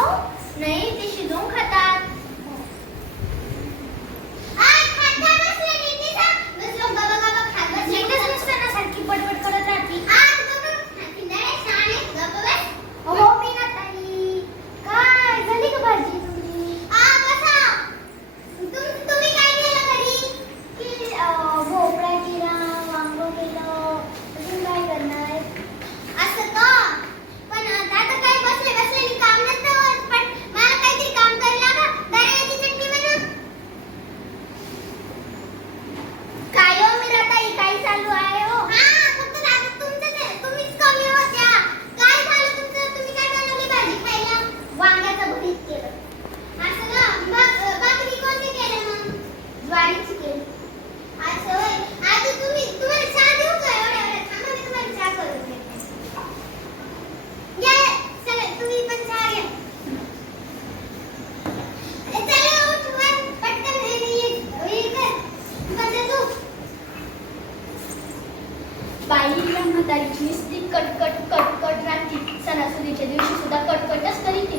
não, nem existe nunca dar बाईला म्हातारीची निस्ती कटकट कटकट राहते. सणासुदीच्या दिवशी सुद्धा कटकटच करीत ती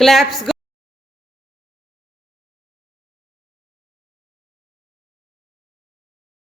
Claps.